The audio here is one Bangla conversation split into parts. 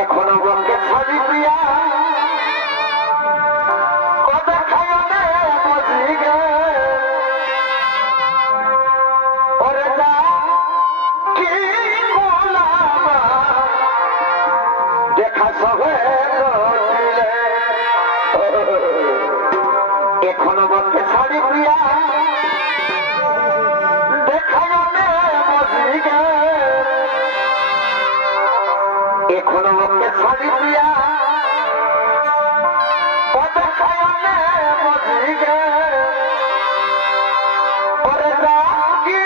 এখনো বলকে ছাড়ি প্রিয়া কথা খাইলে বুঝি গে ওরে যা কি বলাম দেখা সবে এখনো বলকে ছাড়ি প্রিয়া দেখাইলে বুঝি গে এখনো বলকে ছাড়ি প্রিয়া কথা খাইলে বুঝি গে ওরে যা কি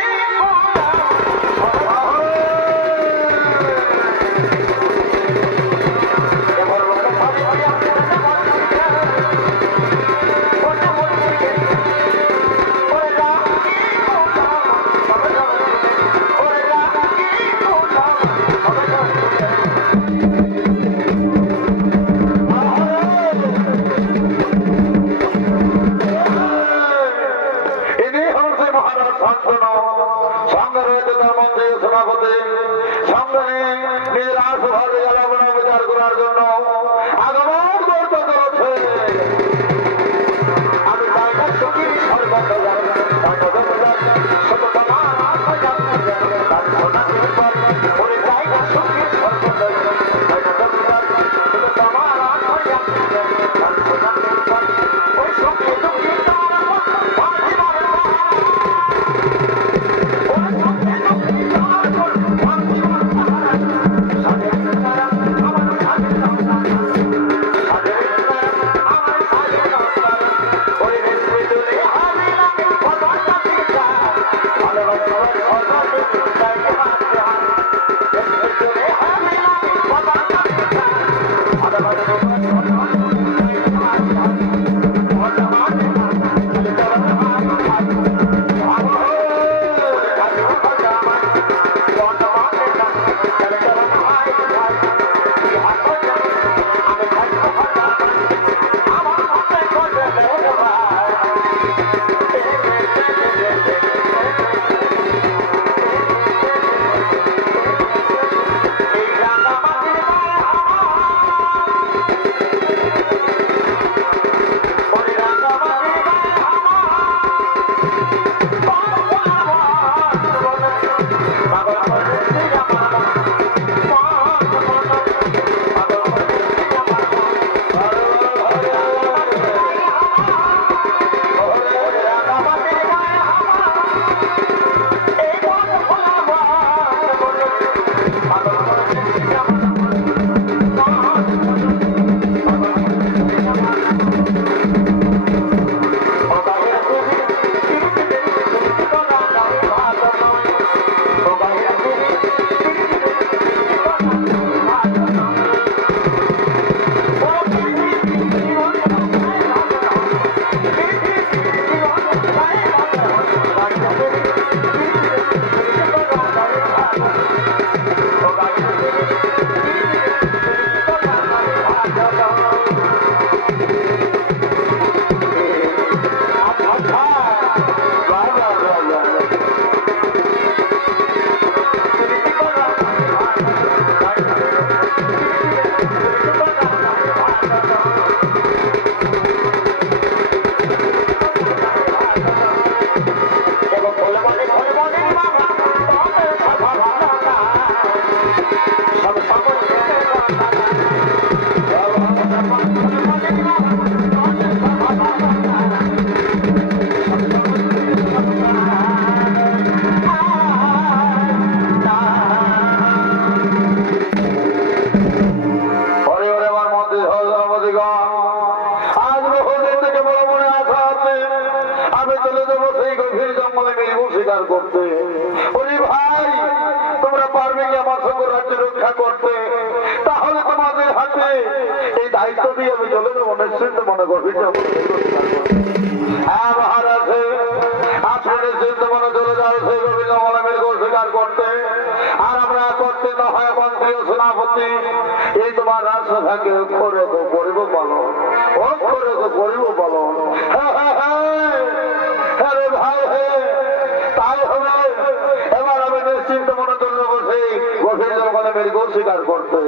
নিশ্চিন্ত মনে চলে বসে গোসের জঙ্গলে মৃগ শিকার করতে।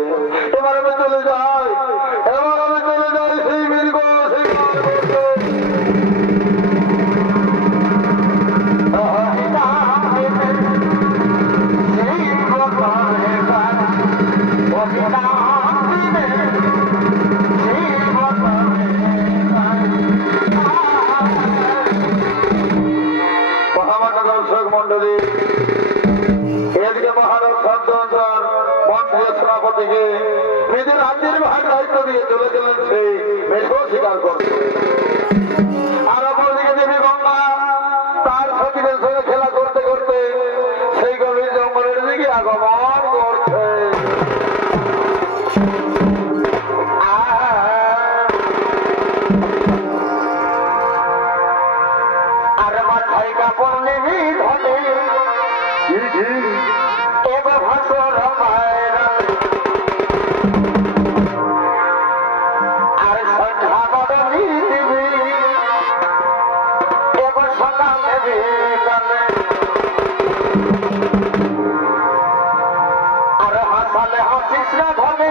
এবার আমি চলে যাই, এবার আমি চলে যাই সেই মৃগ শিকার করতে। দর্শক মন্ডলী, এদিকে মহারাজ শান্তর মন্ত্রীয় সভাপতিকে নিজের রাজ্যের ভাগ দায়িত্ব দিয়ে চলে গেলেন সেই মৃগ শিকার করতে। আর অপরদিকে দেবী গঙ্গা তার সখীদের সঙ্গে খেলা করতে করতে সেই গভীর জঙ্গলের দিকে আগমন করছে। আর মাথায় কাপড় নেবি ধনে এবার ভাসর মায়েরা আর সন্ধ্যা বদলি দিবি এবার সকাল নেবি আর হাসালে হাসিস না ধনে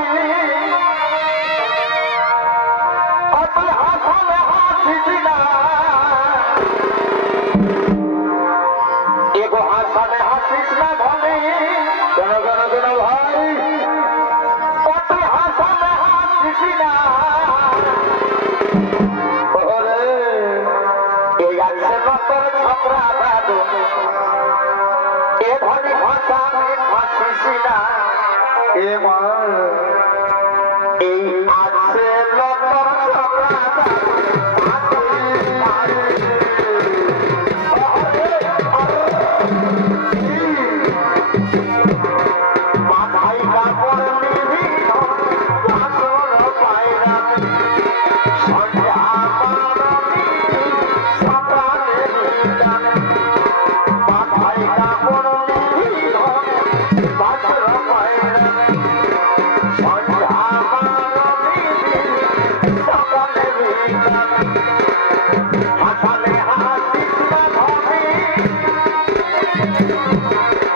তুই হাসালে হাসিস না এগো হাসালে হাসিস না ধনে কেন কেন কেন ভাই? তুই হাসালে হাসিস না ওরে এই আছে নতর ছকরা বাদু এ ধনী ভাসালে হাসিস না এ মা, এই আছে নতর ছকরা মাথায় কাপড় নিবি ভাসর পায়রা সন্ধ্যা মারবি সকালে বিকাল মাথায় কাপড় নিবি ভাসর পায়রা সন্ধ্যা মারবি সকালে বিকাল হাসালে হাসিস না ধরে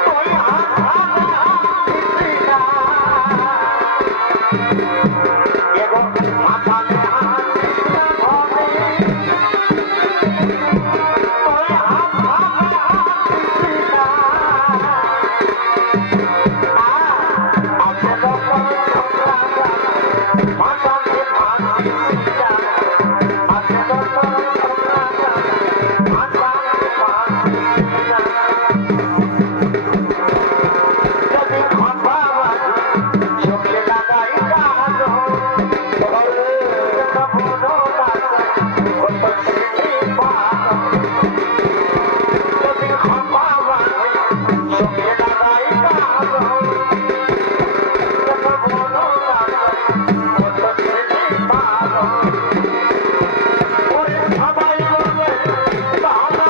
তুই হাসালে হাসিস না এগো হাসালে হাসিস না ধরে তুই হাসালে হাসিস না আছে লোকর ছোকরা ভাসালে হাসিস না আছে লোকর ছোকরা ভাসালে হাসিস না যদি খপা চোখে লাগাই কাজ যদি খপা চোখে লাগাই কাজ সবাই বলবে তাহলে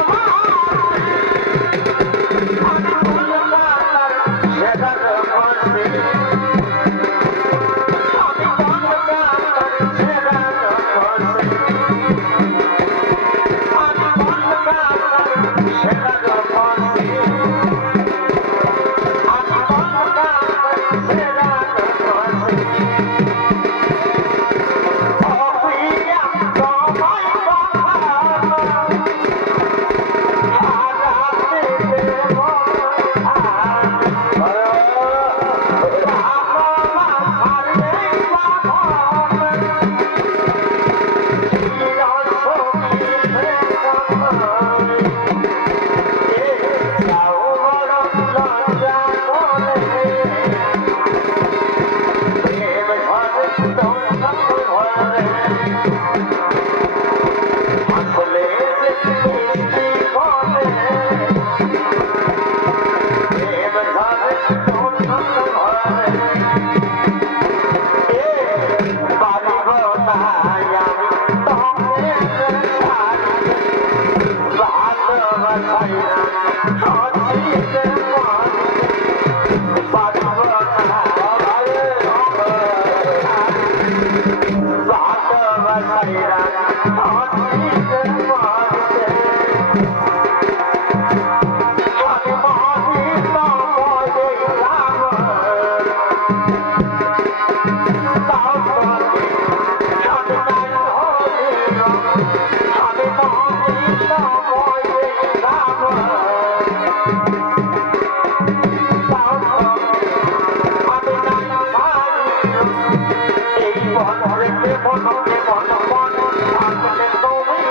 এই বনে কেমন কেমন মন আসলে তুমি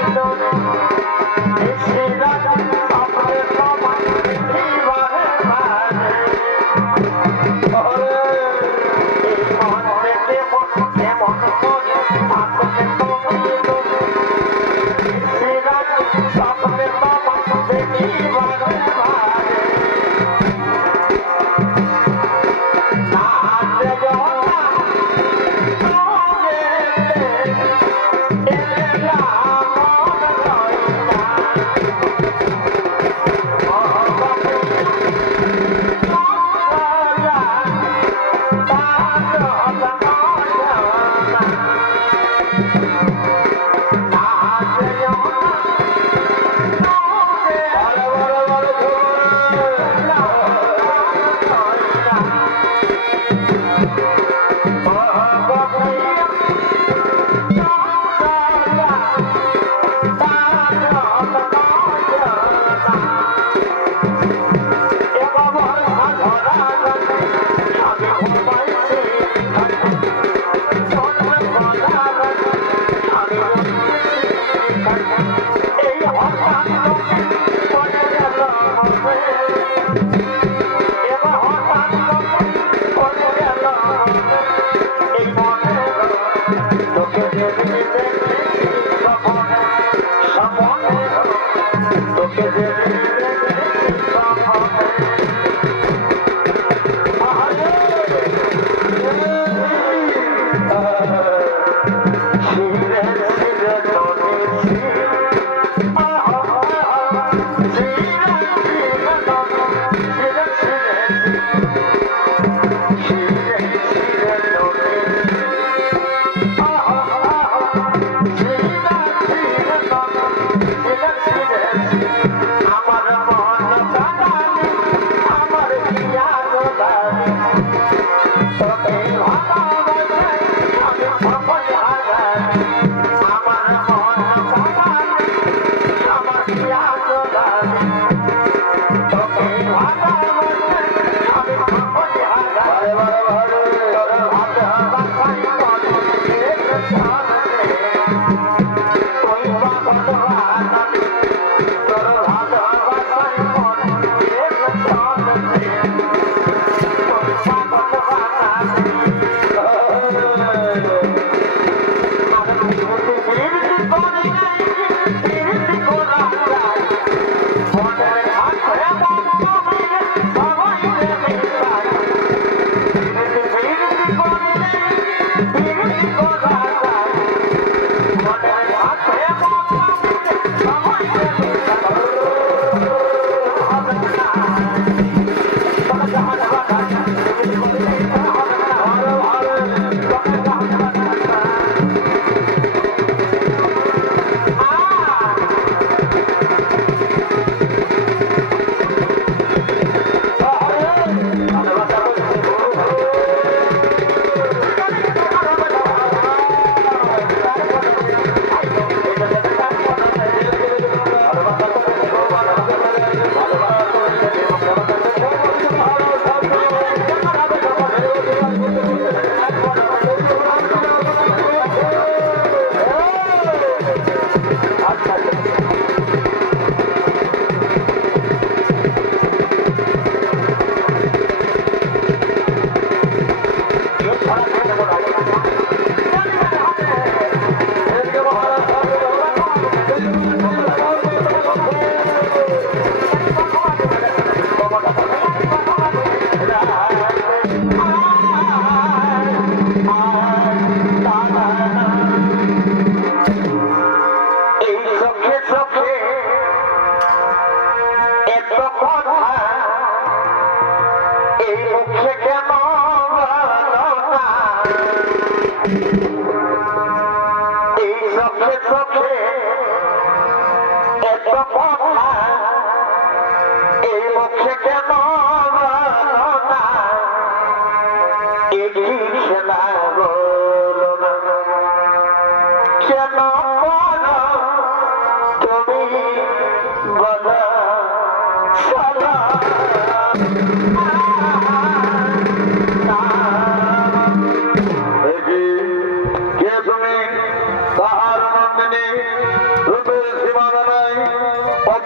এসেরা স্বপ্নে তোমায় দেখিবারে ভারে এই বনে কেমন কেমন মন আসলে তুমি এসেরা স্বপ্নে তোমায় দেখিবারে ভারে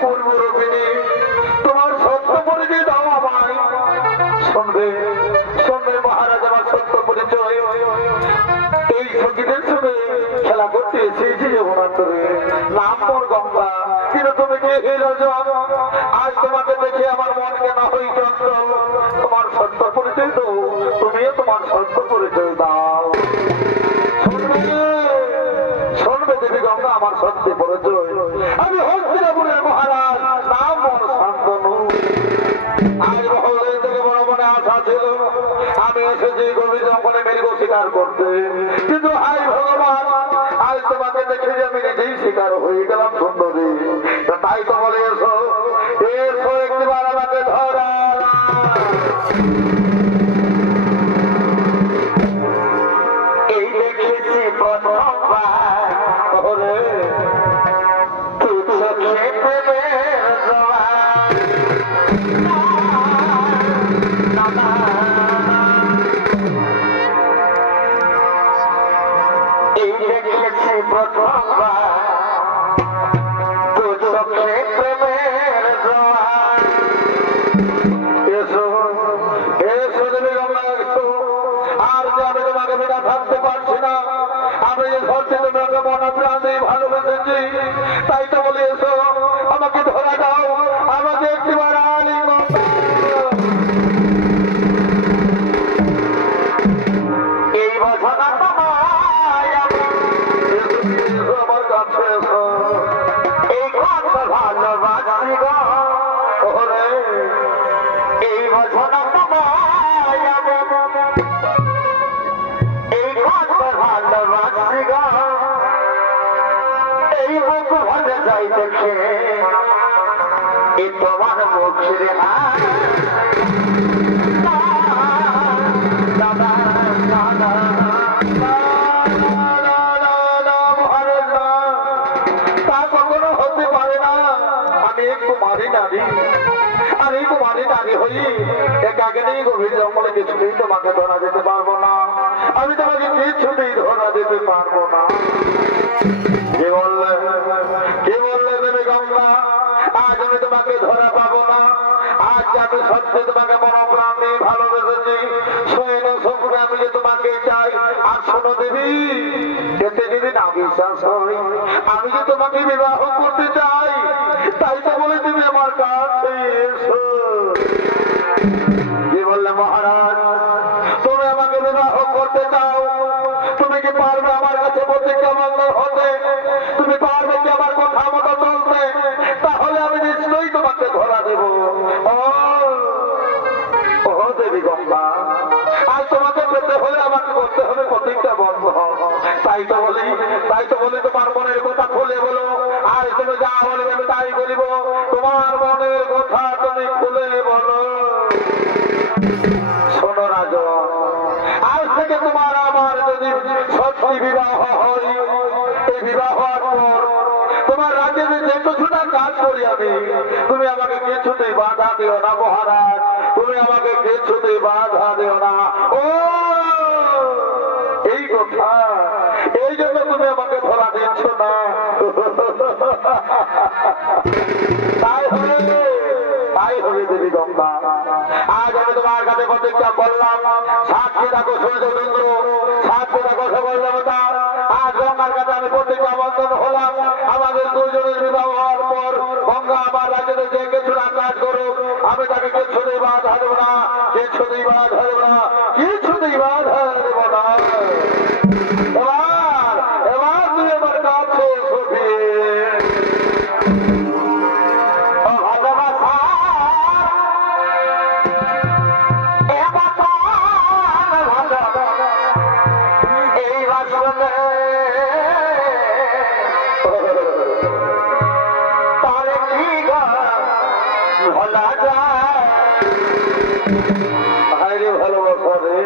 পূর্বরূপিণী তোমার সত্য পরিচয় দাও আমায়। শুনবে শুনবে মহারাজ আমার সত্য পরিচয়। এই সঙ্গীদের সঙ্গে খেলা করতে এসেছি যমুনান্তরে, নাম মোর গঙ্গা, কিন্তু তুমি কে হইল জন? আজ তোমাকে দেখে আমার মন কেন হই চঞ্চল। তোমার সত্য পরিচয় তো, তুমিও তোমার সত্য পরিচয় দাও। শুনবে শুনবে দেবী গঙ্গা আমার সত্য পরিচয়। আমি হস্তিনাপুরের মহারাজ, নাম মোর শান্তনু। আজ মহলের থেকে বড় মনে আশা ছিল, আমি এসেছি গভীর জঙ্গলে মৃগ শিকার করতে, কিন্তু হাই ভগবান, আজ তোমাকে দেখে যে আমি নিজেই শিকার হয়ে গেলাম সুন্দরী। তাই তো বলে এসো এসো একটিবার আমাকে ধরা। এই দেখেছি প্রথমবার ওরে, তুই চোখে প্রেমের জোয়ার। না, না, না। এই দেখেছি প্রথমবার তুই চোখে প্রেমের জোয়ার। এসো এসো দেবী গঙ্গা এসো। আর যে আমি তোমাকে বিনা থাকতে পারছি না, আমি যে ধরছি তোমাকে মনে প্রাণ দিয়ে ভালোবেসেছি, তাই তো বলি এসো আমাকে ধরা দাও, আমাকে একটিবার আলিঙ্গন দাও। এই বছর তোমায় আমি এসো, এসো আমার কাছে এসো। এই কত ভালোবাসি গো। ওরে, এই বছর তোমায় আমি এই কত ভালোবাসি গো। এই মুখ ভরে যাই দেখে এই তোমার মুখের হাত। দাদা দাদা না, না, না, না, মহারাজ না। তা কখনো হতে পারে না। আমি কুমারী নারী, আমি কুমারী নারী হই একাকে নিয়ে গভীর জঙ্গলে কিছুতেই তোমাকে ধরা যেতে পারবো না। আমি তোমাকে কিছুতেই ধরা যেতে পারবো না। কে বললে দেবী গঙ্গা আজ আমি তোমাকে ধরা পাবো না? আজ আমি সত্যি তোমাকে মন প্রাণ দিয়ে ভালোবেসেছি, সৈন্য সম্পূর্ণ আমি যে তোমাকে চাই। আর শোনো দেবী, এতে যদি না বিশ্বাস হয়, আমি যে তোমাকে বিবাহ করতে চাই, তাই তো বলে তুমি আমার কাছে এসো। কি বললে মহারাজ, তুমি আমাকে বিবাহ করতে চাও? তুমি কি পারবে আমার কাছে প্রতিজ্ঞাবদ্ধ হতে? তুমি পারবে কি আমার কথা মতো চলতে? তাহলে আমি নিশ্চয়ই তোমাকে ধরা দেব। ও ও দেবী গঙ্গা, আজ তোমাকে পেতে হলে আমাকে করতে হবে প্রতিজ্ঞাবদ্ধ। তাই তো বলি তোমার মনের কথা খুলে বলো। আজ তুমি যা বলবে আমি তাই বলিব। তোমার মনের কথা তুমি খুলে বলো। শোনো রাজন, আজ থেকে তোমার আমার যদি সত্যি বিবাহ হয়, এই বিবাহ হওয়ার পর তোমার রাজ্যে যে কিছুটা কাজ করি আমি, তুমি আমাকে কিছুতেই বাধা দিও না মহারাজ, তুমি আমাকে কিছুতেই বাধা দিও না। ও এই কথা, এই জন্য তুমি আমাকে ধরা দিচ্ছ না। তাই হবে দেবী গঙ্গা, আজ আমি তোমার কাছে প্রতিজ্ঞা করলাম। সাক্ষী রাখো সূর্যচন্দ্র, সাক্ষী রাখো সকল দেবতা। আজ গঙ্গার কাছে আমি প্রতিজ্ঞা বন্ধন হলাম। আমাদের দুজনের বিবাহ হওয়ার পর গঙ্গা আমার রাজ্যে যে কিছুটা কাজ করুক, আমি তাকে কিছুতেই বাধা দেবো না, কিছুতেই বাধা দেবো না, কিছুতেই বাধা দেবো না। এবার তুই আমার কাছে ছবি ভালোবাসা রে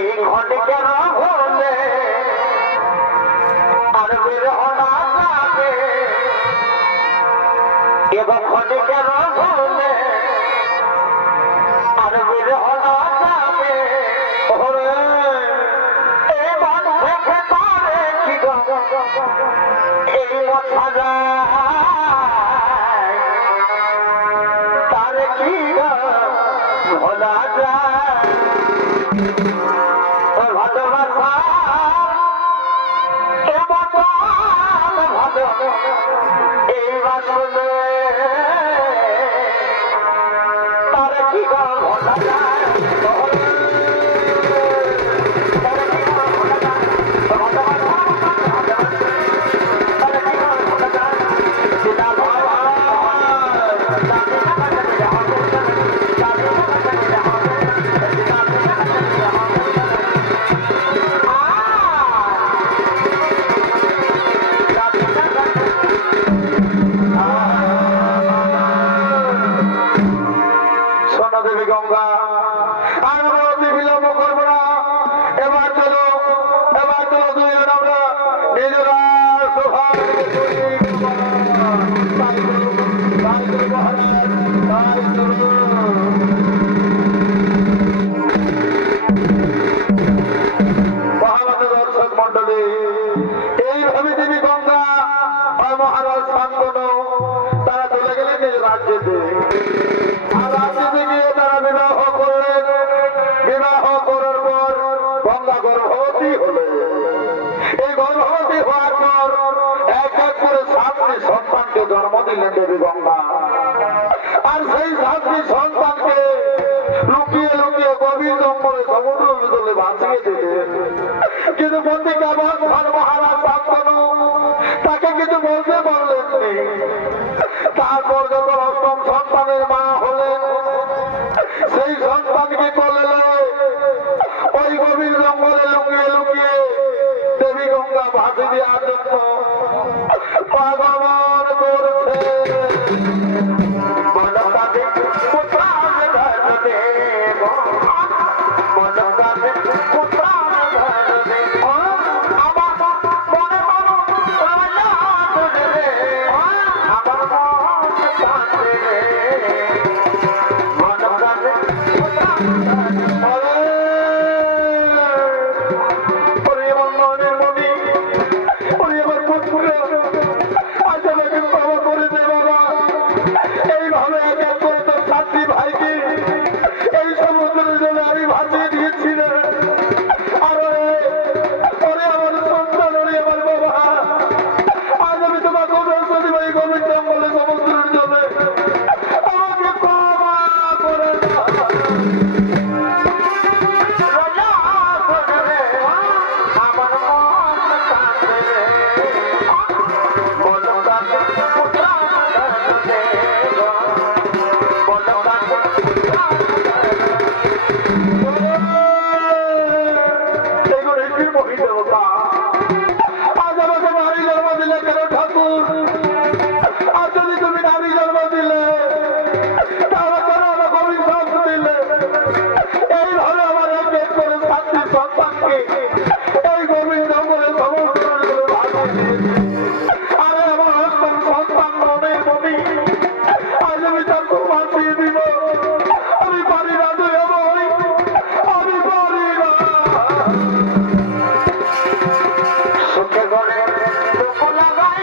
এই ঘটে কেন হলে আর বের হনা যাবে। এবার ঘটে কেন হলে আর বের হনা যাবে। ওরে এবার দেখে পারে কি গো এই কথা যায় ভোলা যায় ভালোবাসা ভালো এই বাসনে তার কি ভোলা যায় দেবী গঙ্গা আর আমরা বিলম্ব করবো না। এবার চলো দুজন আমরা নিজেরা দর্শক মন্ডলী এইভাবে দেবী গঙ্গা আর মহারাজ শান্তনু তারা চলে গেলেন নিজ রাজ্যেতে। আর রাজ্যেতে গিয়ে তারা বিবাহ করলেন। বিবাহ করার পর গঙ্গা গর্ভবতী হলেন। এই গর্ভবতী হওয়ার পর এক এক করে 7টি সন্তানকে জন্ম দিলেন দেবী গঙ্গা। আর সেই 7টি সন্তানকে লুকিয়ে লুকিয়ে গভীর জঙ্গলে সমুদ্র ভিতরে ভাসিয়ে দিলেন। কিন্তু পত্রিকা মহারাজ শান্তনু তাকে কিছু বলতে পারলেন নি। তারপর যখন 8ম সন্তানের মা হলেন সেই সন্তানকে করলে ওই গভীর জঙ্গলে লুকিয়ে লুকিয়ে দেবী গঙ্গা ভাসি দেওয়ার জন্য পাগমন করছে। সুখে গলে দুঃখ লাগাই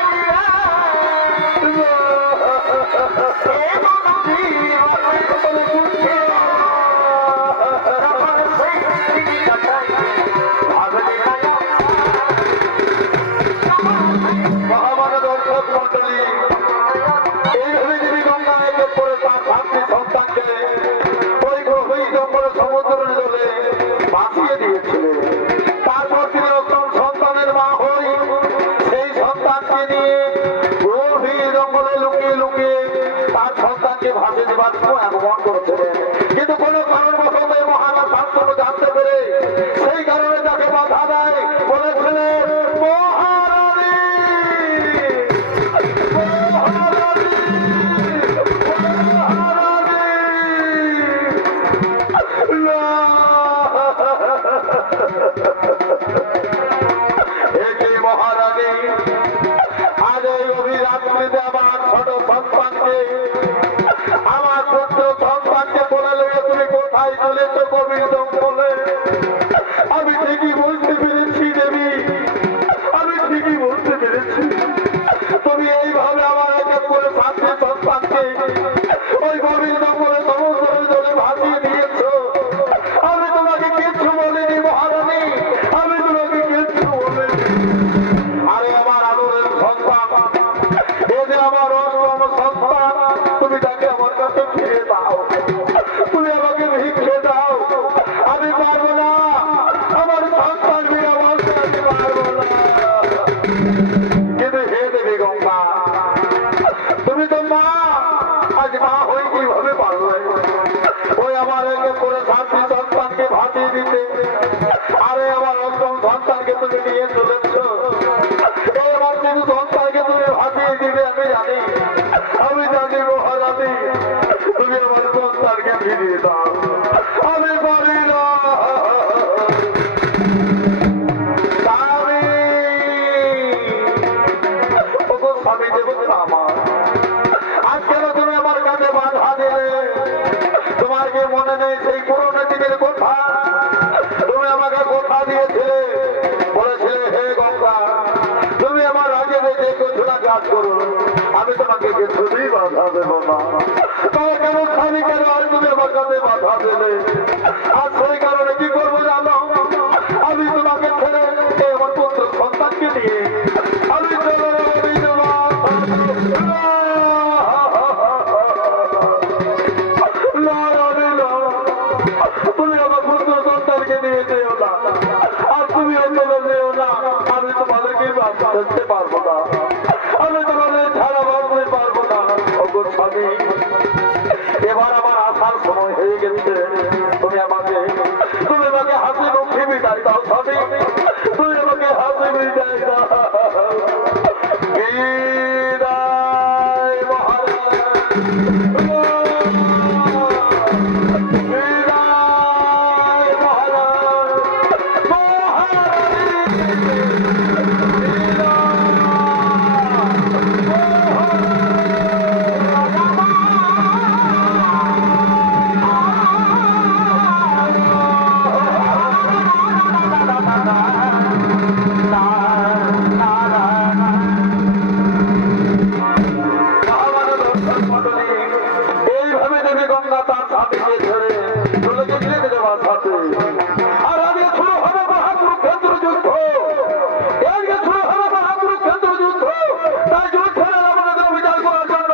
সন্তানকে তুমি নিয়ে চলেছ, এই আমার শিশু সন্তানকে তুমি ভাসিয়ে দিবে আমি জানি, আমি জানি মহারানী, তুমি আমার সন্তানকে ফিরিয়ে দাও, আমি পারি না। স্বামী দেবতা আমার, আজ কেন তুমি আমার কাছে বাধা দিলে? তোমার কি মনে নেই সেই পুরোনো দিনের কথা? তুমি আমাকে কথা দিয়েছিলে, বলেছিলে হে গঙ্গা, তুমি আমার আগে বেঁচে কিছুটা কাজ করো, আমি তোমাকে কিছুতেই বাধা দেব না। তোমার কেন স্বামী কেন আর তুমি আমার কাছে বাধা দিলে? আর সেই কারণে কি করবো জানো? আমি তোমাকে ছেড়ে আমার পুত্র সন্তানকে নিয়ে আমি চলে তুমি আমার পুত্র সন্তানকে নিয়ে যেও না, আর তুমিও চলে যেও না, আমি তোমাদেরকে বাঁচতে পারবো না, আমি তোমাদের ছাড়া বাঁচতে পারবো না। ওগো স্বামী, এবার আমার আসার সময় হয়ে গেছে, তুমি আমাকে হাসি মুখে বিদায় দাও স্বামী, তুমি আমাকে হাসি বিদায় দাও। বিদায় মহারাজ, বিদায় মহারাজ, এইভাবে দেবী গঙ্গা তার স্বামীকে ছেড়ে চলে গেছিলেন যাওয়ার সাথে। আর আগে শুরু হবে মহাকুরুক্ষেত্র যুদ্ধ, আজকে শুরু হবে মহাকুরুক্ষেত্র যুদ্ধ। তাই যুদ্ধের আমাদের বিচার করার জন্য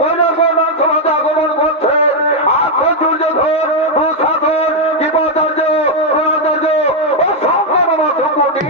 কৈলাসনাথ সমাজে আগমন করছে। আসছে দুর্যোধন, দুঃশাসন, কৃপাচার্য, দ্রোণাচার্য ও সংগ্রাম শকুনি।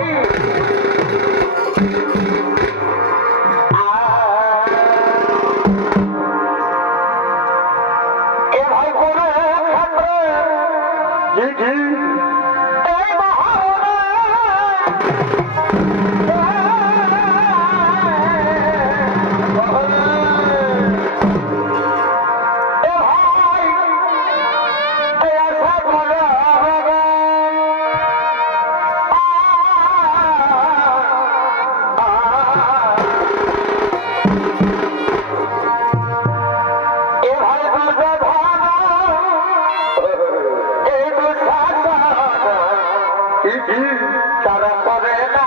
তারা করে না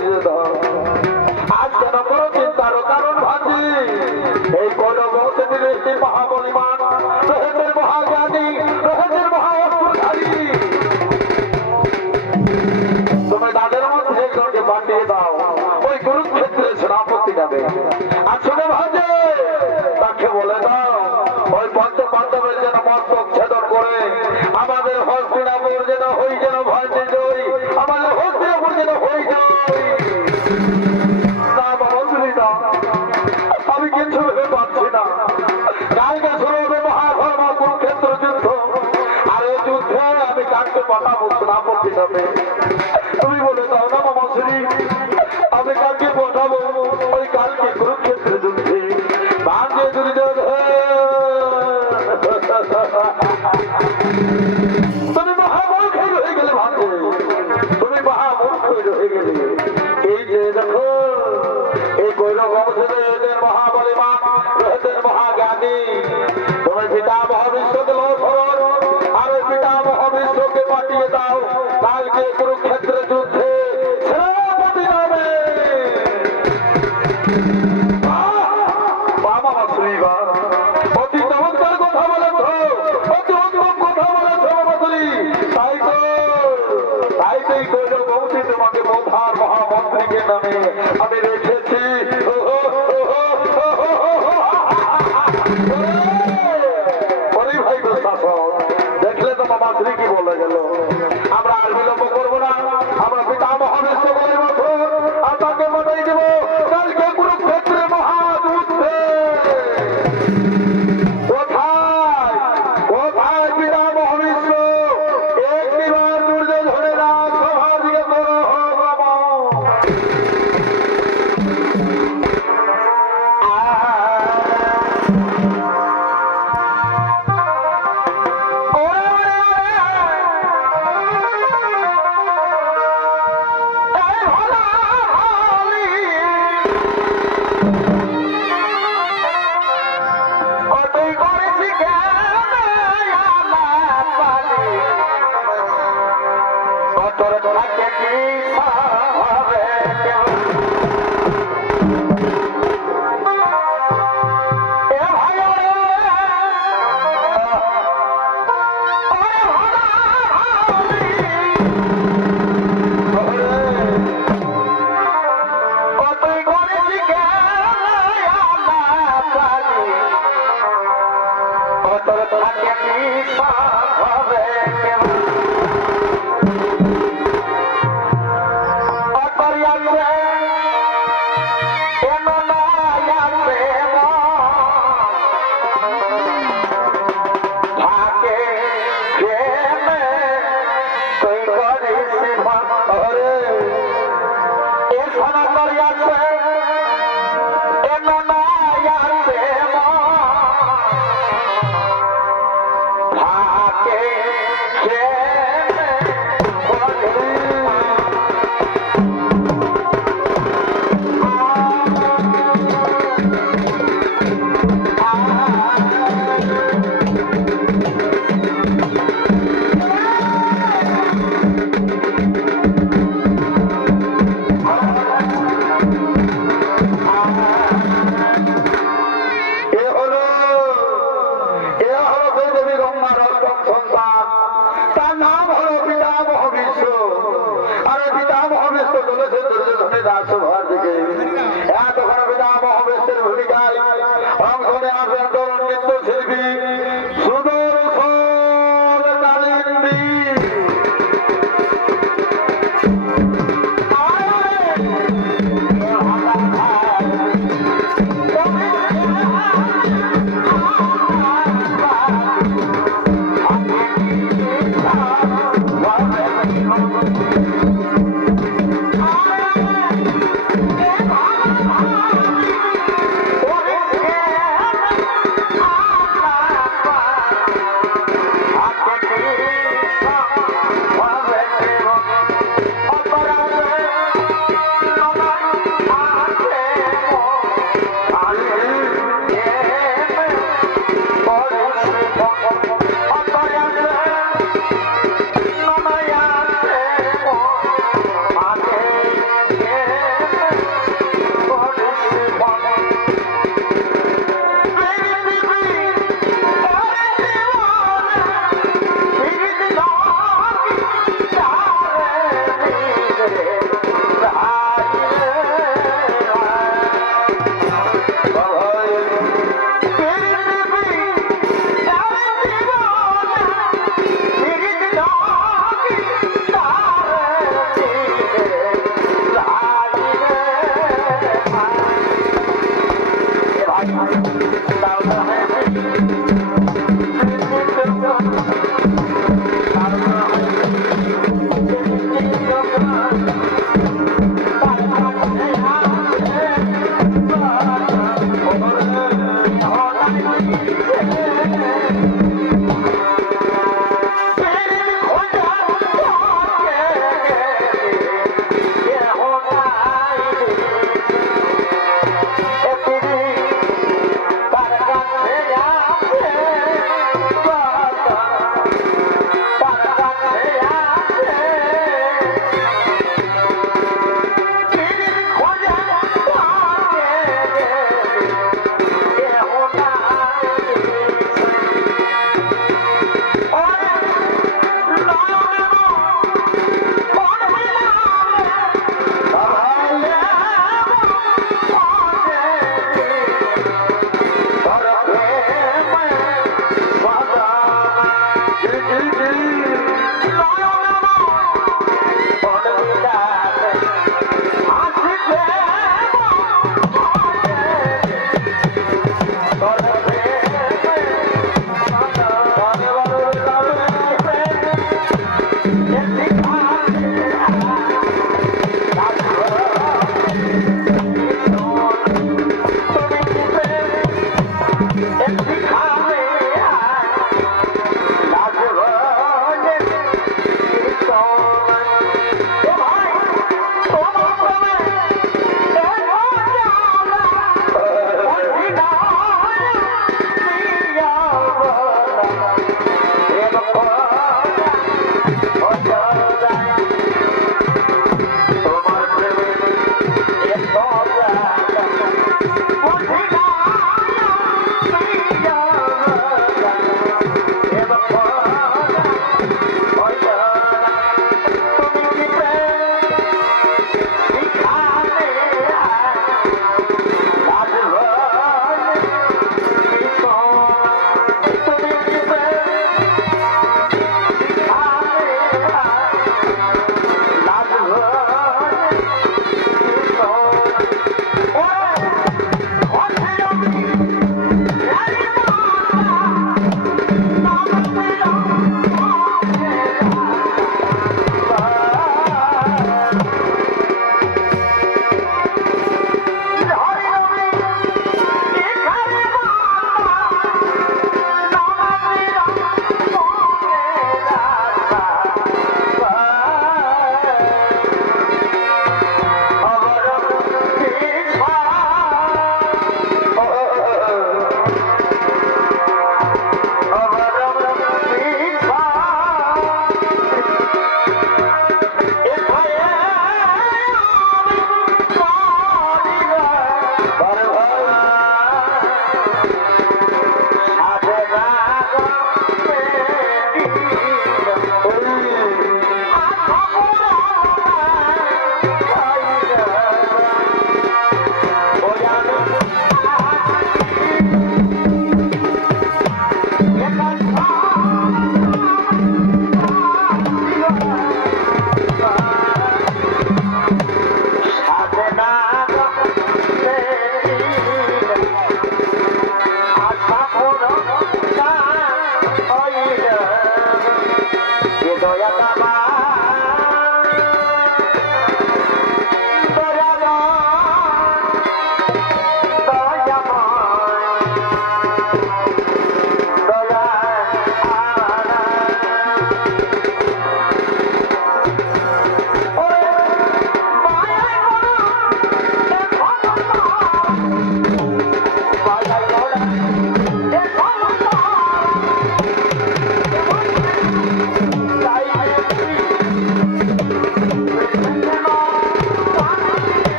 দুর্যোধন। আজ কেন কোনো চিন্তার কারণ ভাবছি এই কৌরব বংশের ঋষি মহাবলিমান রয়েছেন মহাজ্ঞানী রয়েছেন মহা অস্ত্রধারী। তুমি তাদের মধ্যে একজনকে পাঠিয়ে দাও ওই কুরুক্ষেত্রের সেনাপতি যাবে। আর শুনে ভাবছে তাকে বলে দাও ওই পঞ্চ পাণ্ডবের যেন মস্তক ছেদন করে আমাদের হস্তিনাপুর যেন হই যেন ভয় জয়, আমাদের হস্তিনাপুর যেন হই জয়। না বাবা শুনি না, আমি কিছু ভেবে পাচ্ছি না। কালকে শুরু হবে মহাধর্ম কুরুক্ষেত্র যুদ্ধ, আর এই যুদ্ধে আমি কাকে পাঠাবো সেনাপতি যাবে। তুমি বলে দাও না মামা শ্রী, আমি কাকে পাঠাবো ওই কালকে কুরুক্ষেত্রে যুদ্ধে। ভাগ্যে দুর্যোধন তুমি মহামূর্খই রয়ে গেলে, ভাগ্যে তুমি মহামূর্খই রয়ে গেলে। এই যে দেখো এই কৌরব বংশের রয়েছেন মহাবলিমান রয়েছেন মহাজ্ঞানী। তুমি পিতামহ বিশ্বকে লড় আর ওই পিতামহ বিশ্বকে পাঠিয়ে দাও কালকে কুরুক্ষেত্রের যুদ্ধে সেনাপতি নামে। বাবা শ্রীবা অতি চমৎকার কথা বলেছ, অতি উত্তম কথা বলেছ বাবা শ্রী। তাই তো এই কৌরব বংশী তোমাকে মধার মহামন্ত্রীকে নামে আমি রেখেছি। ভাই প্রশাসন দেখলে তো বাবা শ্রী কি বলে গেল। আমরা আর বিলম্ব করবো না, আমরা পিতামহ বিশ্বকর্মার মতো আর তাকে পাঠাই দেবো কালকে কুরুক্ষেত্রের মহাযুদ্ধে। কোথায় কোথায় পিতামহ বিশ্ব একটিবার দুর্যোধনের রাজসভা দিয়ে করো বাবা।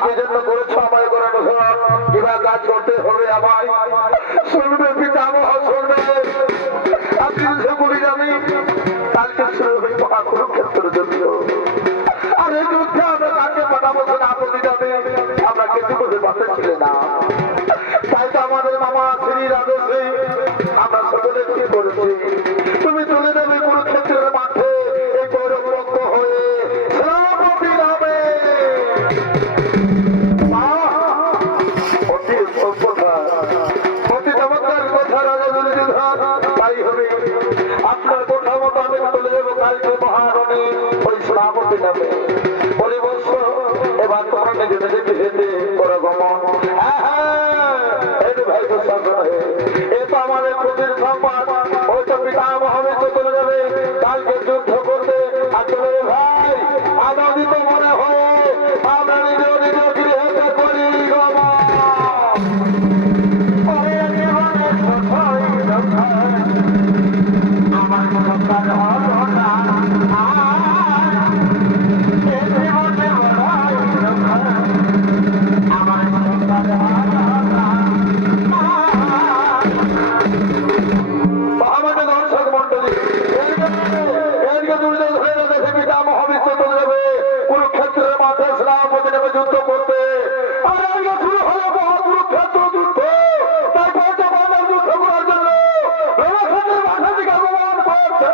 কি জন্য করেছো আমায় করানো কিবা কাজ করতে হবে আমায় শুনবে পিতামহ শুনবে আপনি সে বলি জানি কালকে শুরু হয়ে মহাকুরুক্ষেত্র যুদ্ধ আর এই যুদ্ধে আমরা কালকে পাঠাবো না আপনি যাবে আমরা কিছু করতে পারতেছিলে না তাই তো আমাদের মামা শ্রীর আদেশে আমরা সকলে কি করেছি তুমি চলে যাবে কুরুক্ষেত্রের মাঠে এই গৌরব রক্ত হয়ে সেনাপতি নামে অতি চমৎকার কথা রাজা দুর্যোধন তাই হবে আপনার কথা মতো আমি চলে যাবো কালকে মহারণে ওই সেনাপতি নামে পরিবর্ষ এবার তোমার নিজে নিজেকে হেঁটে করা গমন ভাই এ তো আমাদের প্রতির সম্পাদ ওই তো পিতামহ চলে যাবে কালকে যুদ্ধ করতে আর চলে ভাই আনন্দিত মনে হয়ে আমরা নিজ নিজ গৃহে করি গমন আমার সন্তান হলো না আমার সন্তান হলো না আমাদের দর্শক মন্ডলী এদিকে দুর্যোধনের দেখে পিতামহ চলে যাবে কুরুক্ষেত্রের মাঠে সেনাপতি নেমে যুদ্ধ করতে আর আগে শুরু হলো কুরুক্ষেত্র যুদ্ধ তাই পঞ্চপাণ্ডব যুদ্ধ করার জন্য রণক্ষেত্রের মাঠে দিকে আগমন করছে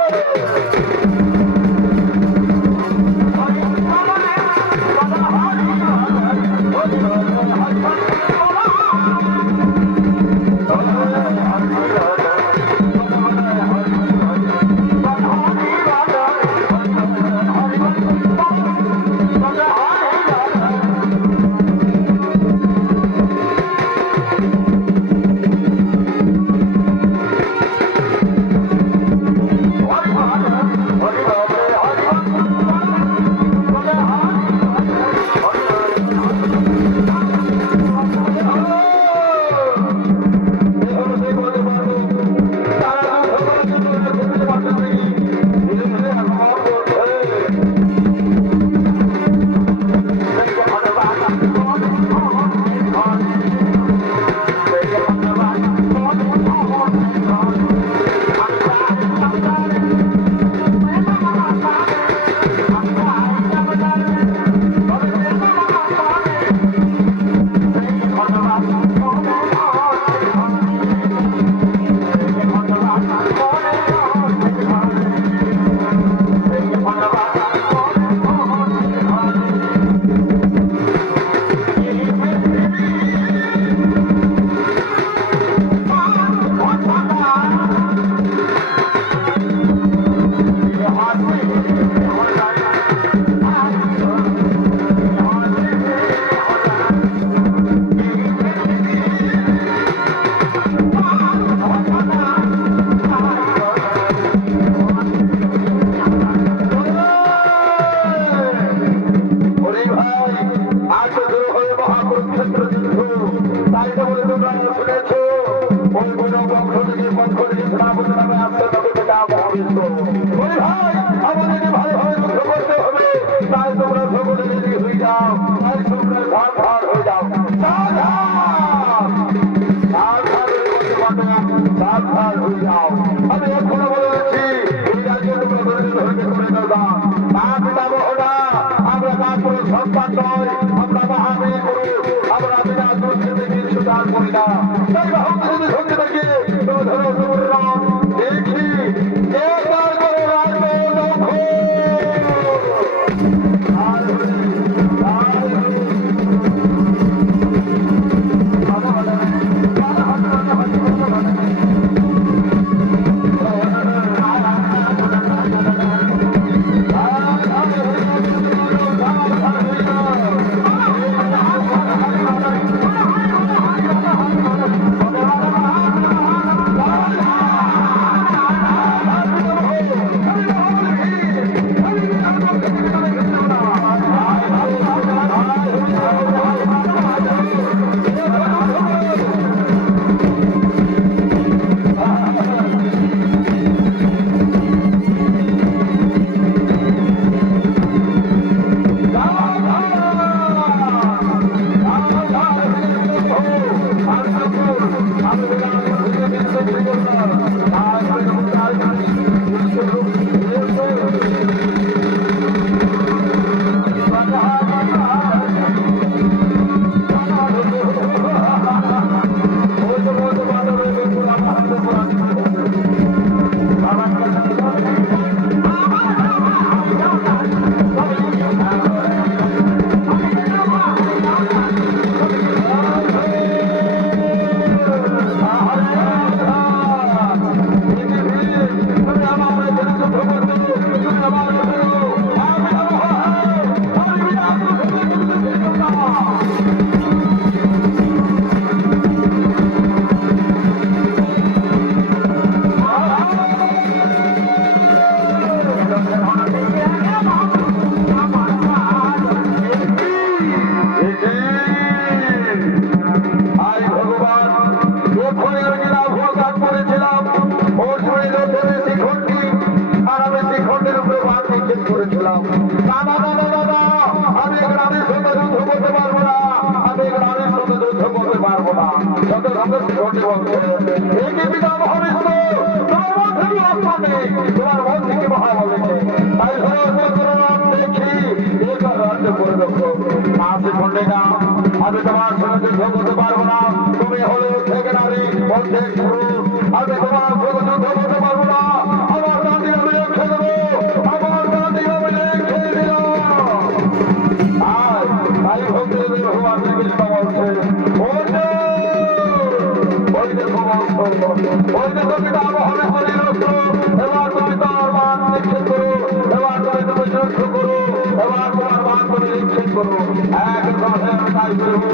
সঙ্গে ঘটে বলছে এই কি পিতা মহাবিষ্ণু তোমার মন থেকে আত্মা নেই তোমার মন থেকে মহা বলেছে তাই ধরে দেখি এই রাজ্য করে দেখো আসে ঘটে না আমি তোমার সঙ্গে যুদ্ধ করতে পারবো না তুমি হলে থেকে নারী অর্ধেক পুরুষ আমি তোমার সঙ্গে যুদ্ধ করতে পারবো না আমার দাঁড়িয়ে আমি রেখে দেবো আমার দাঁড়িয়ে আমি রেখে দিলাম তাই ভক্তদের ভগবান শ্রীকৃষ্ণ বলছে ওই দেখো পিতা মহানে হরি রক্ত এবার তুমি তার বান নিক্ষেপ করো এবার তুমি যুদ্ধ করো এবার তোমার বান তুমি নিক্ষেপ করো এক কথা আমি তাই করবো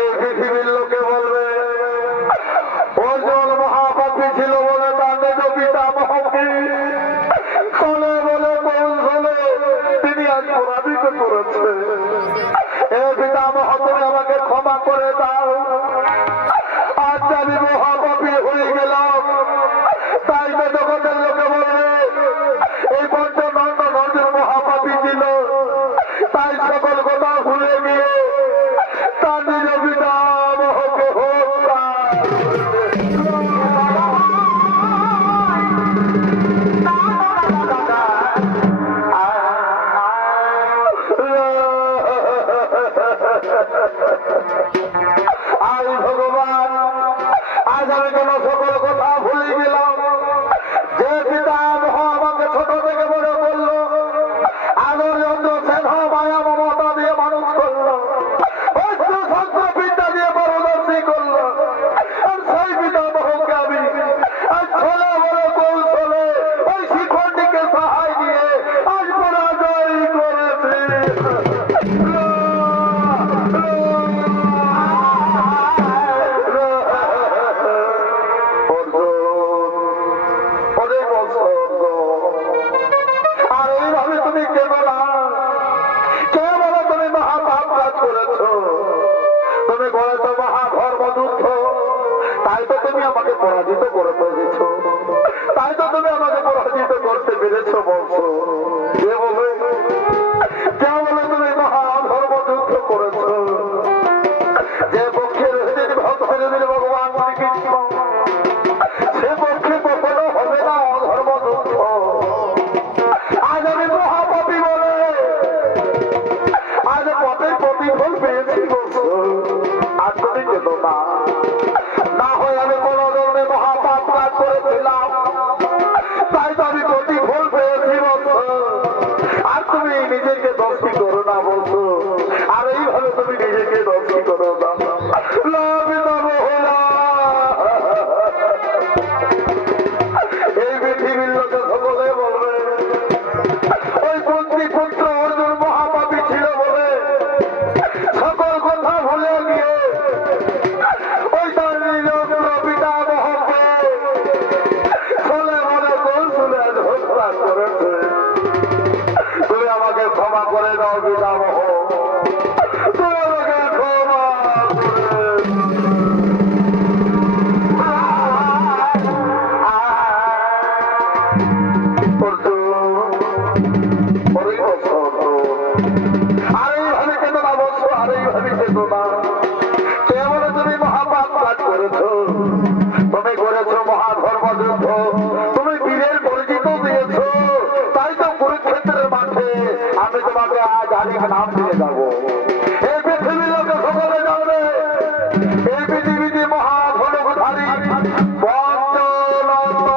এই পৃথিবীর লোকে বলবে অর্জুন মহাপাপী ছিল বলে তার নিজ পিতা মহাপী কলে বলে কৌশলে তিনি আজ পরাজিত করেছে এ পিতা মহাপী আমাকে ক্ষমা করে দাও আজ আমি মহাপাপী হয়ে গেলাম তাই তো জগতের লোকে বলবে এই পঞ্চনন্দন অর্জুন মহাপাপী ছিল তাই সকল কথা ভুলে গিয়ে তার নিজ পিতা মহকে হত্যা আজ ভগবান আজ আমি কেন সকল কথা ভুলে গেলাম যে পিতা মহ আমাকে ছোট থেকে বলে বললো আদর যন্ত্র স্নেহ মায়া মমতা দিয়ে মানুষ করলো শাস্ত্র বিদ্যা দিয়ে পারদর্শী করলো আর সেই পিতা মহকে আমি আজ ছোলে বলে কৌশলে ওই শিখণ্ডীকে সাহায্য দিয়ে আজ পরাজয় করেছি আর এইভাবে তুমি কেন না কে বলো তুমি মহাপাপ কাজ করেছ তুমি করেছ মহাধর্মযুদ্ধ তাই তো তুমি আমাকে পরাজিত করে পেরেছ তাই তো তুমি আমাকে পরাজিত করতে পেরেছ বলছো কে বলে কে বলে তুমি মহাধর্মযুদ্ধ করেছ যে পক্ষে রয়েছে ভক্ত ভগবান শ্রীকৃষ্ণ সে পক্ষে কখনো হবে না অধর্মযুদ্ধ আজ আমি মহাপাপী বলে আজ পথের প্রতিফল পেয়েছি বলছো আর তুমি যেত না না হয় আমি কোনো ধরনের মহাপাপ কাজ করেছিলাম তাই তো আমি প্রতিফল পেয়েছি বলছো আর তুমি নিজেকে দোষী করো না বলছো আর এইভাবে তুমি নিজেকে দোষী করো না এই পৃথিবীর লোকে সকলে বলবে ওই পুত্র অর্জুন মহাপাপী ছিল বলে সকল আমি তোমাকে আজ আরেক নাম দিয়ে যাবো। এই পৃথিবীর লোকে সকলে জানবে এই পৃথিবীতে মহাধনধারী পঞ্চনন্দন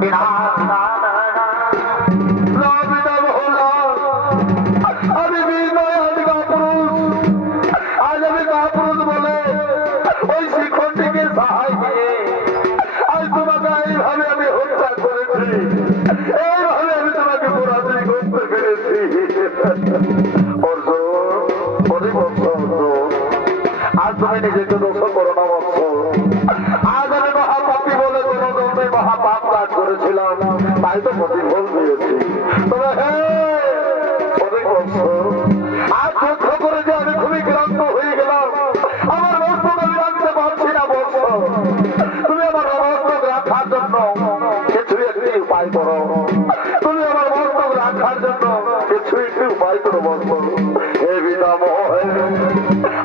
বীর আমি বিনয় আজ কাপুরুষ, আজ আমি কাপুরুষ বলে ওই শিখনটিকে সাহায্য দিয়ে আজ তোমাকে এইভাবে আমি হত্যা করেছি, এইভাবে আমি তোমাকে পুরাতন করতে পেরেছি। আজ তুমি নিজেকে দোষ করো না বৎস। আজ আমি মহাপাপী বলে কোনো জন্মে মহাপাপ কাজ করেছিলাম, তাই তো প্রতিফল দিয়েছি। তবে আজ লক্ষ্য করে যে আমি খুবই ক্লান্ত হয়ে গেলাম, আমার মস্তক আমি রাখতে পারছি না বৎস। তুমি আমার মস্তক রাখার জন্য কিছু একটি উপায় করো, তুমি আমার মস্তক রাখার জন্য কিছু একটি উপায় করো বৎস। হে পিতামহ,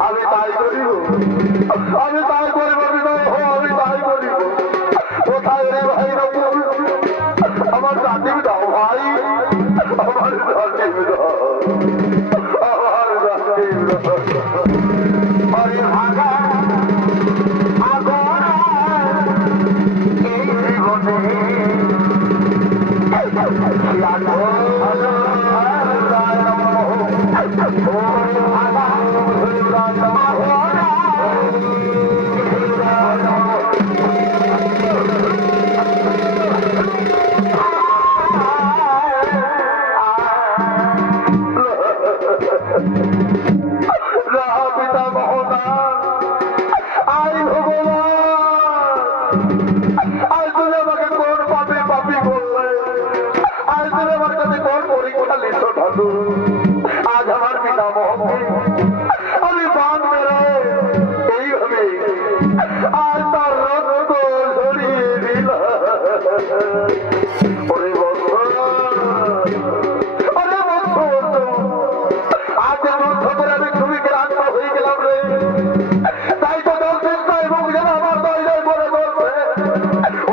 আমি তাই করিব, আমি তাই করিব পিতামহ, আমি তাই করিব। কোথায় রে ভাই রঘু, আমার জাতি দাও ভাই, আমার জাতি দাও, আমার জাতি দাও। ওরে ভাগা আগর এই জীবনে আজ আমার পিতামহকে আমি বান মেরে এইভাবে আজ তার রক্ত ঝরিয়ে দিলাম। ওরে বৎস, ওরে বৎস, আজ যুদ্ধ করে আমি খুবই ক্লান্ত হয়ে গেলাম রে। তাই তো তোর চেষ্টা এবং যেন আমার দৈরাই করে বলছে।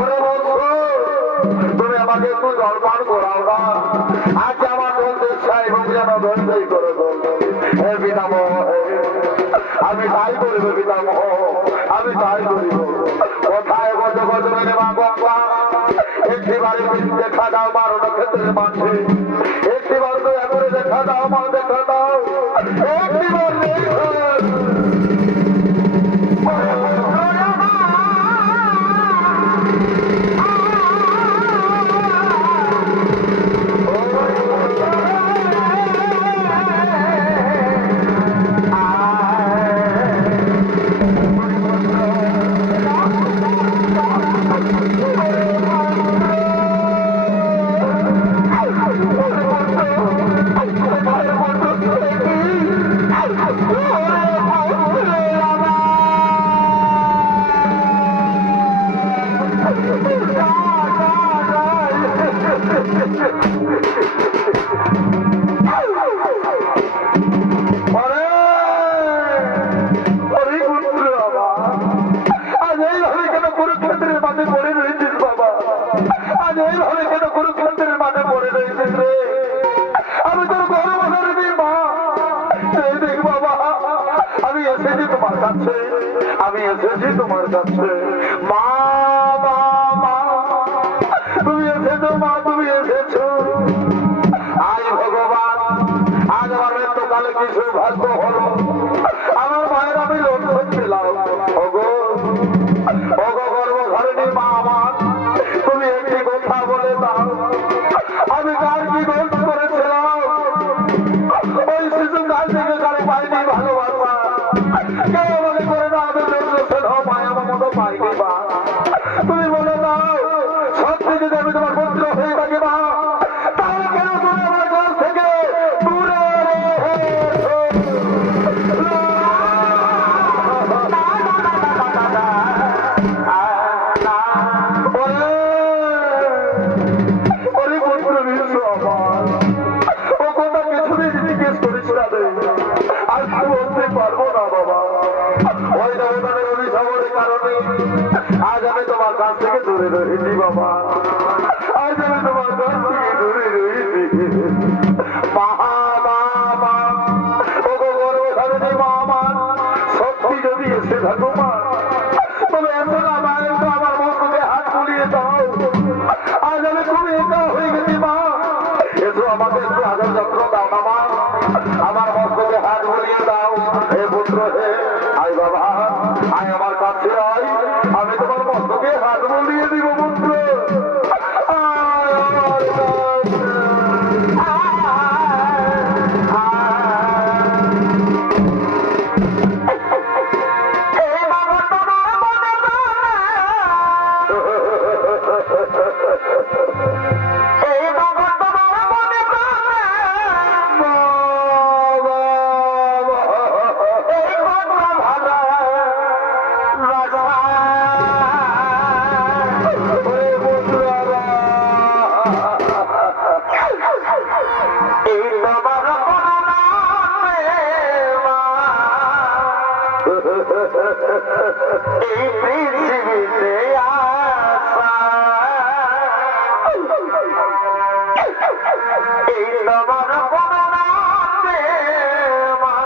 ওরে বৎস, তুমি আমাকে একটু জল পান করাও না, আজ আমার এবং যেন ধৈর্যই করে হে পিতামহ, আমি তাই করিব পিতামহ, আমি তাই করিব। কোথায় গত গত মেনে মা গঙ্গা, একটি বাড়ি দেখা দাও মার ক্ষেত্রের মাঝে, একটি বার দয়া করে দেখা দাও মা, দেখা দাও একটি বার আমি এসেছি তোমার কাছে। মা মা মা, তুমি এসেছো মা, তুমি এসেছো। আজ ভগবান, আজ আমার মৃত্যুকালে কি সৌভাগ্য হলো, আমার মায়ের আমি লক্ষ্য পেলাম। ওগো ওগো গর্ভধারিণী মা আমার, তুমি একটি কথা বলে দাও, আমি কার কি দোষ করেছিলাম? ওই শিশু কাল থেকে কারো পাইনি ভালোবাসা, কেউ মনে করে না আমি মায়া মমতা পাইনি বা কাছ থেকে দূরে রয়েছি বাবা, আজ আমি তোমার কাছ থেকে দূরে রয়েছি। মা মা মা, ও গো গর্ভধারিণী মা আমার, সত্যি যদি এসে থাকো মা, তবে এসো না মা, এসো আমার মস্তকে হাত বুলিয়ে দাও। আজ আমি খুব একা হয়ে গেছি মা, এসো আমাকে একটু আদর যত্ন দাও না মা, আমার মস্তকে হাত বুলিয়ে দাও। হে পুত্র হে, আয় বাবা, আয় আমার কাছে আয়, আমি তোমার মস্তকে হাত বুলিয়ে দিব পুত্র। আয় আমার কাছে। এই পৃথিবীতে আসা, এই তোমার বদনামে মা,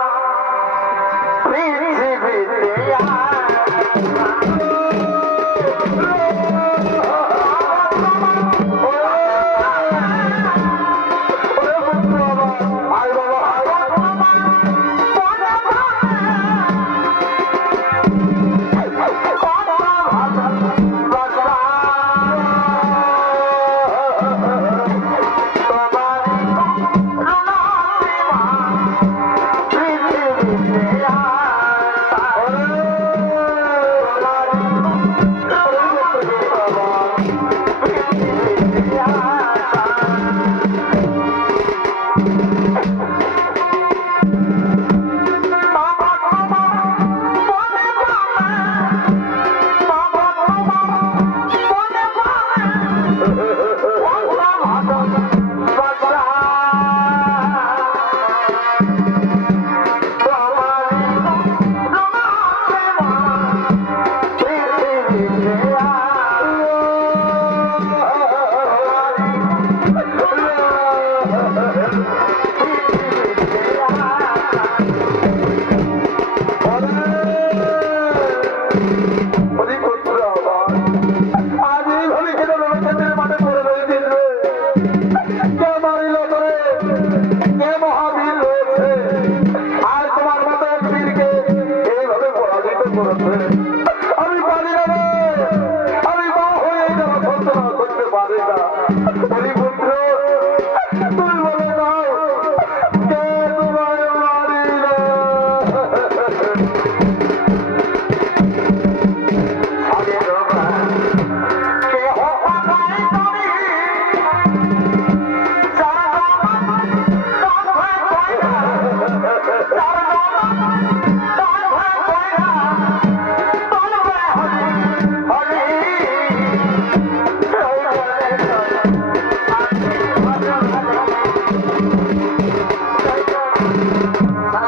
পৃথিবীতে আমি পারি না রে, আমি মা হয়ে যাওয়া সন্তান করতে পারি না। বলি পুত্র, তুমি বলে দাও, কে তোমায় মারিল?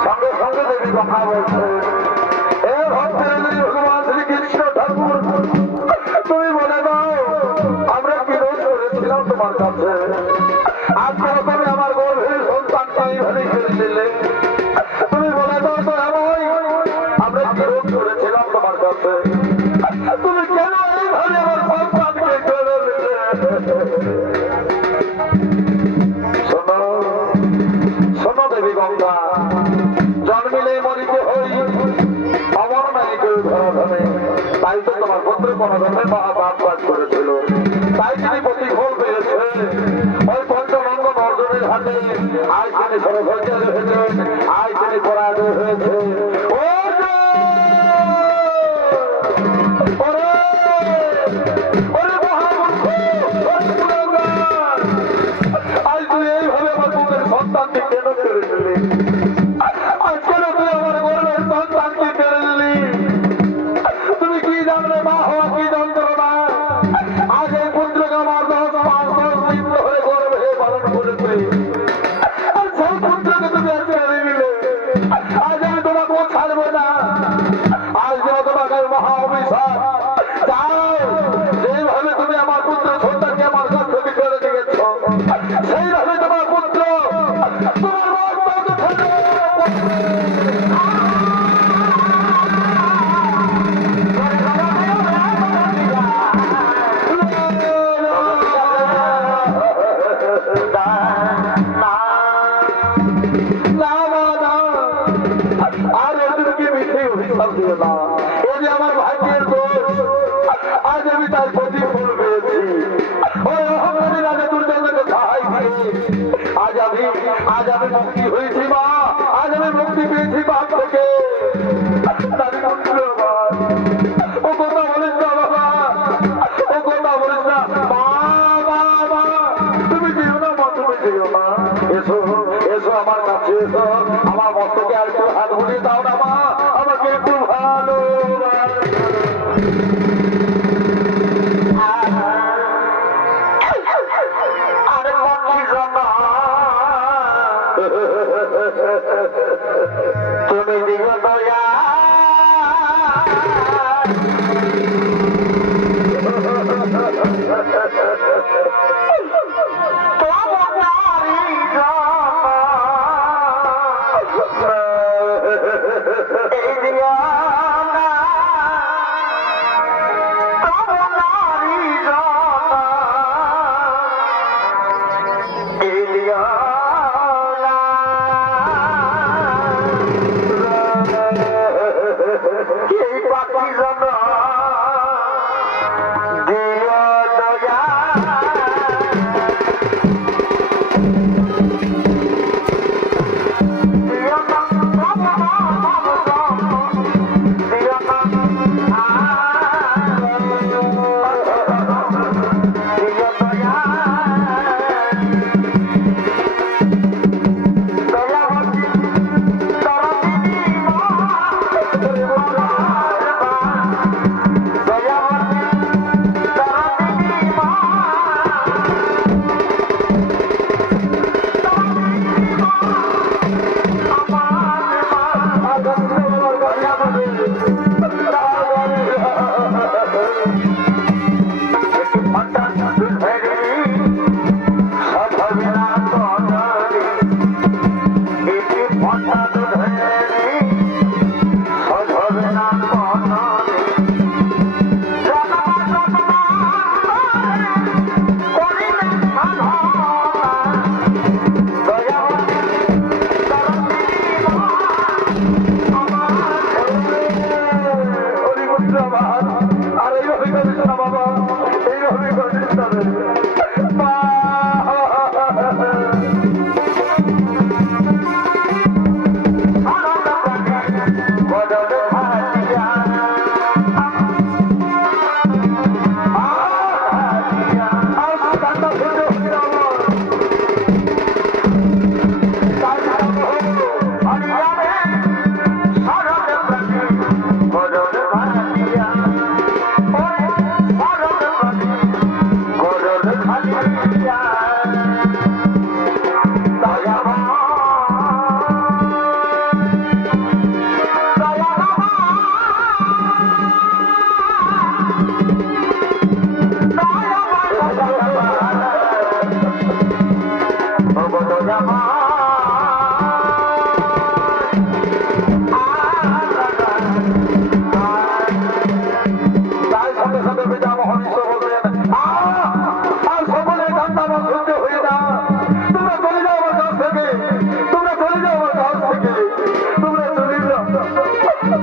সঙ্গে সঙ্গে দেবী কথা বলছে, এ ভক্তের ভগবান শ্রীকৃষ্ণ ঠাকুর, তুমি বলে দাও আমরা কি দোষ করেছিলাম তোমার কাছে? আজকে তুমি আমার গর্ভের সন্তানকে এইভাবে ছেড়ে দিলে। তুমি বলে দাও তো এমন আমরা কি দোষ করেছিলাম তোমার কাছে? তুমি কেন এইভাবে আমার সন্তানকে কেড়ে নিলে? শোনো শোনো দেবী গঙ্গা, জন্মিলেই মরিতে হই, অমর নাই কেউ ধরাধামে। তাই তো তোমার পুত্র কোনো ধর্মে মহাপাপ কাজ করেছিল, তাই তিনি প্রতিফল পেয়েছে। ওই পঞ্চমঙ্গ অর্জনের হাতে আজ তিনি সরস্বতী হয়েছেন, আজ তিনি পরাজয় হয়েছে। আজ তুই এইভাবে আমার পুত্রের সন্তানকে কেন ছেড়ে দিলি? আজকে তুই আমার গর্বের সন্তানকে কেড়ে নিলি। তুমি কি জানলে মা হওয়া কি যন্ত্রণা? আজ এই পুত্রকে আমার 10 মাস 10 দিন ধরে গর্ভে পালন করেছে, আর সেই পুত্রকে দিও না। এ যে আমার ভাগ্যের দোষ, আজ আমি তার প্রতিফল পেয়েছি। ওই অহংকারী রাজা দুর্যোধনকে সাহায্য করে আজ আমি মুক্তি হয়েছি মা, আজ আমি মুক্তি পেয়েছি বাপ থেকে। তার পুত্র আমার, ও কথা বলিস না বাবা, ও কথা বলিস না মা, মা, মা, তুমি যেও না মা, তুমি যেও না। এসো এসো আমার কাছে এসো, আমার মস্তকে আর একটু হাত ঘুরিয়ে দাও না মা, আমাকে একটু ভালো আরে লক্ষ্মী জমা তুমি দিও দয়া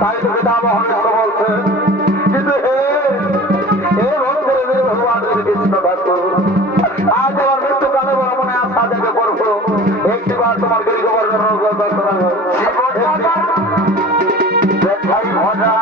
তাই তো পিতামহ বলছে, কিন্তু হে ভগবান কৃষ্ণ ভক্ত, আজ আমার মৃত্যুকালে বড় মনে আশা দেখে করবো একটিবার তোমার গরিব দেখাই ভজা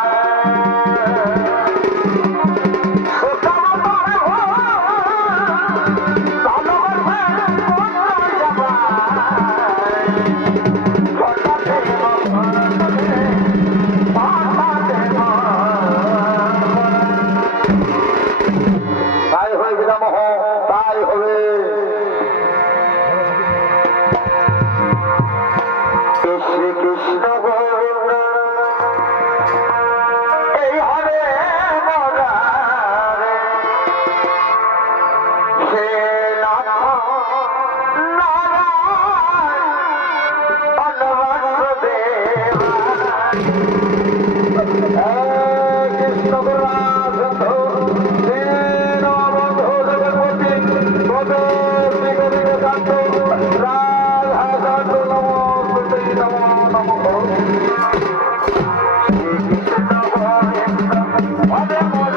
হবে মোর